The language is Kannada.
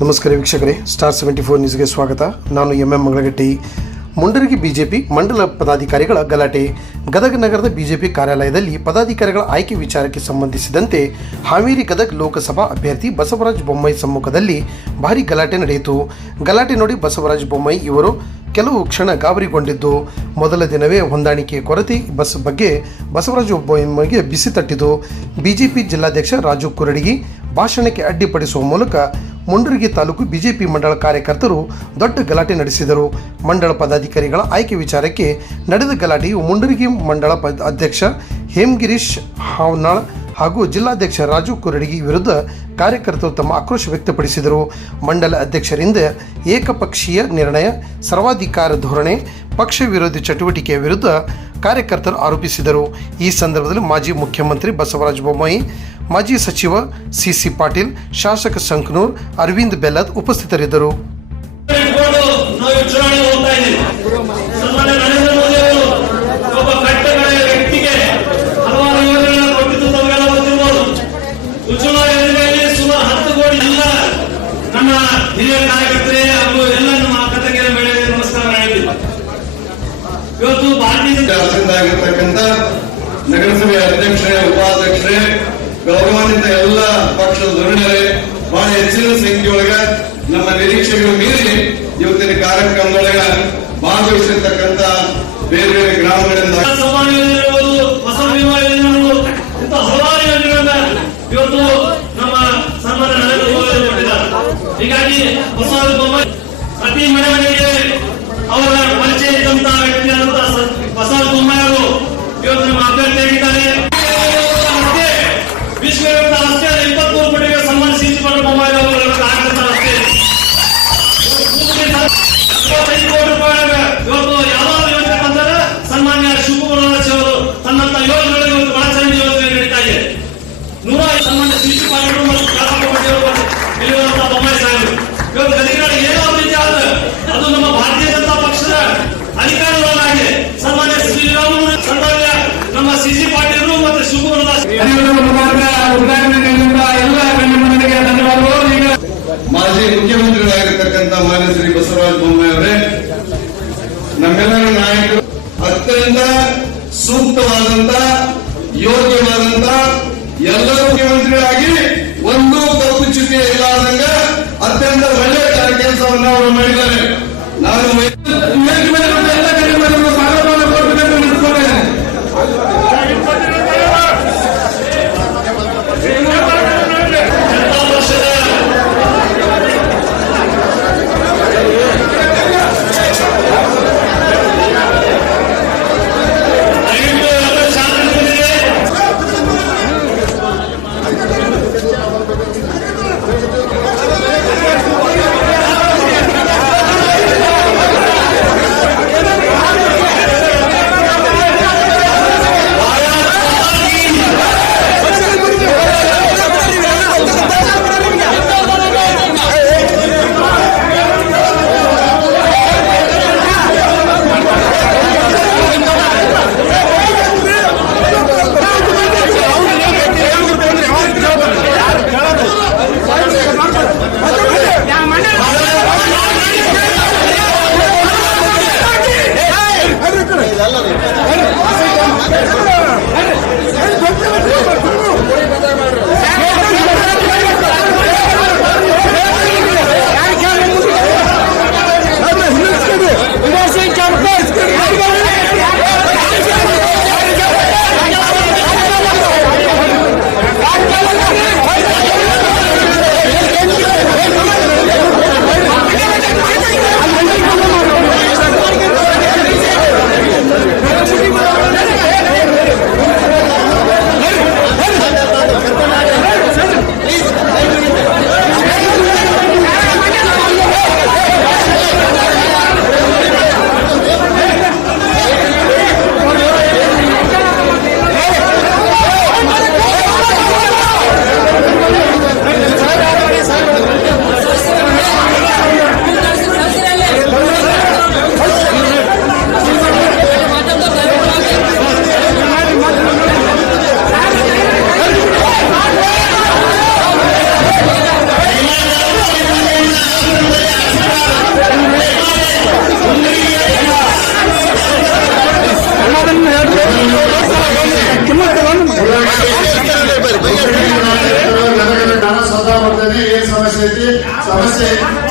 ನಮಸ್ಕಾರ ವೀಕ್ಷಕರೇ ಸ್ಟಾರ್ ಸೆವೆಂಟಿ ಫೋರ್ ನ್ಯೂಸ್ಗೆ ಸ್ವಾಗತ. ನಾನು M M Mangalagatti. Mundaragi BJP ಮಂಡಲ ಪದಾಧಿಕಾರಿಗಳ ಗಲಾಟೆ. ಗದಗ ನಗರದ ಬಿಜೆಪಿ ಕಾರ್ಯಾಲಯದಲ್ಲಿ ಪದಾಧಿಕಾರಿಗಳ ಆಯ್ಕೆ ವಿಚಾರಕ್ಕೆ ಸಂಬಂಧಿಸಿದಂತೆ ಹಾವೇರಿ ಗದಗ ಲೋಕಸಭಾ ಅಭ್ಯರ್ಥಿ ಬಸವರಾಜ ಬೊಮ್ಮಾಯಿ ಸಮ್ಮುಖದಲ್ಲಿ ಭಾರಿ ಗಲಾಟೆ ನಡೆಯಿತು. ಗಲಾಟೆ ನೋಡಿ ಬಸವರಾಜ ಬೊಮ್ಮಾಯಿ ಇವರು ಕೆಲವು ಕ್ಷಣ ಗಾಬರಿಗೊಂಡಿದ್ದು. ಮೊದಲ ದಿನವೇ ಹೊಂದಾಣಿಕೆ ಕೊರತೆ ಬಸ್ ಬಗ್ಗೆ ಬಸವರಾಜ ಬೊಮ್ಮಾಯಿಗೆ ಬಿಸಿ ತಟ್ಟಿತು ಬಿಜೆಪಿ ಜಿಲ್ಲಾಧ್ಯಕ್ಷ ರಾಜು ಕುರಡಿಗಿ ಭಾಷಣಕ್ಕೆ ಅಡ್ಡಿಪಡಿಸುವ ಮೂಲಕ ಮುಂಡರಗಿ ತಾಲೂಕು ಬಿಜೆಪಿ ಮಂಡಳ ಕಾರ್ಯಕರ್ತರು ದೊಡ್ಡ ಗಲಾಟೆ ನಡೆಸಿದರು. ಮಂಡಳ ಪದಾಧಿಕಾರಿಗಳ ಆಯ್ಕೆ ವಿಚಾರಕ್ಕೆ ನಡೆದ ಗಲಾಟೆಯು ಮುಂಡರಗಿ ಮಂಡಳ ಅಧ್ಯಕ್ಷ ಹೇಮಗಿರೀಶ್ ಹಾವ್ನಾಳ್ ಹಾಗೂ ಜಿಲ್ಲಾಧ್ಯಕ್ಷ ರಾಜು ಕುರಡಿಗಿ ವಿರುದ್ಧ ಕಾರ್ಯಕರ್ತರು ತಮ್ಮ ಆಕ್ರೋಶ ವ್ಯಕ್ತಪಡಿಸಿದರು. ಮಂಡಲ ಅಧ್ಯಕ್ಷರಿಂದ ಏಕಪಕ್ಷೀಯ ನಿರ್ಣಯ, ಸರ್ವಾಧಿಕಾರ ಧೋರಣೆ, ಪಕ್ಷ ವಿರೋಧಿ ಚಟುವಟಿಕೆಯ ವಿರುದ್ಧ ಕಾರ್ಯಕರ್ತರು ಆರೋಪಿಸಿದರು. ಈ ಸಂದರ್ಭದಲ್ಲಿ ಮಾಜಿ ಮುಖ್ಯಮಂತ್ರಿ ಬಸವರಾಜ ಬೊಮ್ಮಾಯಿ ಮಾಜಿ ಸಚಿವ ಸಿಸಿ ಪಾಟೀಲ್ ಶಾಸಕ ಸಂಕನೂರ್ ಅರವಿಂದ್ ಬೆಲ್ಲದ್ ಉಪಸ್ಥಿತರಿದ್ದರು. ಇವತ್ತು ಭಾರತೀಯ ನಗರಸಭೆ ಅಧ್ಯಕ್ಷರೇ ಉಪಾಧ್ಯಕ್ಷರೇ ಗೌರವಾನ್ವಿತ ಎಲ್ಲ ಪಕ್ಷದ ಧುರೀಣರೇ ಬಹಳ ಹೆಚ್ಚಿನ ಸಂಖ್ಯೆಯೊಳಗ ನಮ್ಮ ನಿರೀಕ್ಷೆಗಳು ಮೀರಿ ಇವತ್ತಿನ ಕಾರ್ಯಕ್ರಮದೊಳಗ ಭಾಗವಹಿಸಿರ್ತಕ್ಕಂಥ ಬೇರೆ ಬೇರೆ ಗ್ರಾಮಗಳಿಂದ ಇವತ್ತು ನಮ್ಮ ಸನ್ಮಾನ ನರೇಂದ್ರ ಮೋದಿ ಕೊಟ್ಟಿದ್ದಾರೆ ಹೀಗಾಗಿ ಹೊಸ ಪ್ರತಿ ಮನೆ ಮನೆಗೆ ಅವರ ಪರಿಚಯ ಇದ್ದಂತಹ ವ್ಯಕ್ತಿ ಆದಂತಹ ಬಸವ ಬೊಮ್ಮಾಯಿ ಅವರು ಇವತ್ತು ನಮ್ಮ ಅಭ್ಯರ್ಥಿಯಾಗಿದ್ದಾರೆ. ಇವತ್ತು ಗದಿಗಳಲ್ಲಿ ಏನೋ ರೀತಿ ಆದ ಅದು ನಮ್ಮ ಭಾರತೀಯ ಜನತಾ ಪಕ್ಷದ ಅಧಿಕಾರದೊಳಗಾಗಿ ಸನ್ಮಾನ್ಯ ಶ್ರೀರಾಮುಲು ಸನ್ಮಾನ್ಯ ನಮ್ಮ ಸಿ ಸಿ ಪಾಟೀಲ್ ಮತ್ತು ಶಿವಕುಮಾರ ಎಲ್ಲ ಗಣ್ಯಮಂಡಳಿಗೆ ಧನ್ಯವಾದಗಳು. ಈಗ ಮಾಜಿ ಮುಖ್ಯಮಂತ್ರಿಗಳಾಗಿರ್ತಕ್ಕಂಥ ಮಾನ್ಯ ಶ್ರೀ ಬಸವರಾಜ ಬೊಮ್ಮಾಯಿ ಅವರೇ ನಮ್ಮೆಲ್ಲರ ನಾಯಕರು ಅತ್ಯಂತ ಸೂಕ್ತವಾದಂತ ಯೋಗ್ಯವಾದಂತ ಎಲ್ಲರೂ ಮುಖ್ಯಮಂತ್ರಿಗಳಾಗಿ ಕೆಲಸವನ್ನು ಅವರು ಮಾಡಿದ್ದಾರೆ ನಾನು I said,